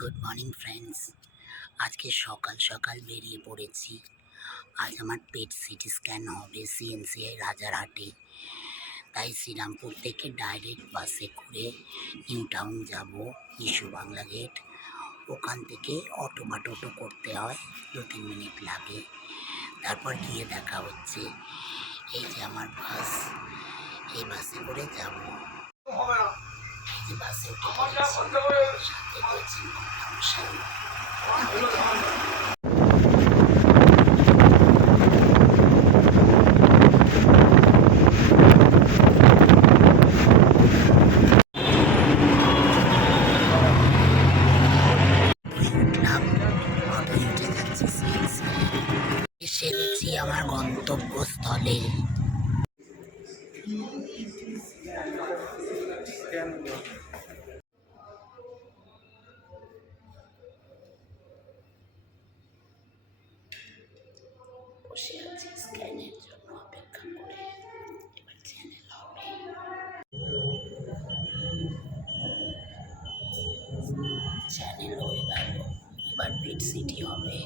Good morning friends. আজকে সকাল সকাল বেরিয়ে পড়েছি। আজ আমার পেট সিটি স্ক্যান হবে সিএনসিআই রাজারহাটে। তাই শ্রীরামপুর থেকে ডাইরেক্ট বাসে করে নিউ টাউন যাব, ইস্যু বাংলা গেট। ওখান থেকে অটো বা টোটো করতে হয়, 2-3 মিনিট লাগে। তারপর গিয়ে দেখা হচ্ছে। এই যে আমার বাস, এই বাসে করে যাব। এই যে বাসে উঠে পড়েছি, সাথে রয়েছে মশাই। উঠলাম, অটোয় উঠে যাচ্ছি সিএনসিআই। এসে গেছি আমার গন্তব্যস্থলে। বসে আছি স্ক্যানের জন্য অপেক্ষা করে। এবার চ্যানেল হবে, চ্যানেল হয়ে গেল। এবার পেট সিটি হবে।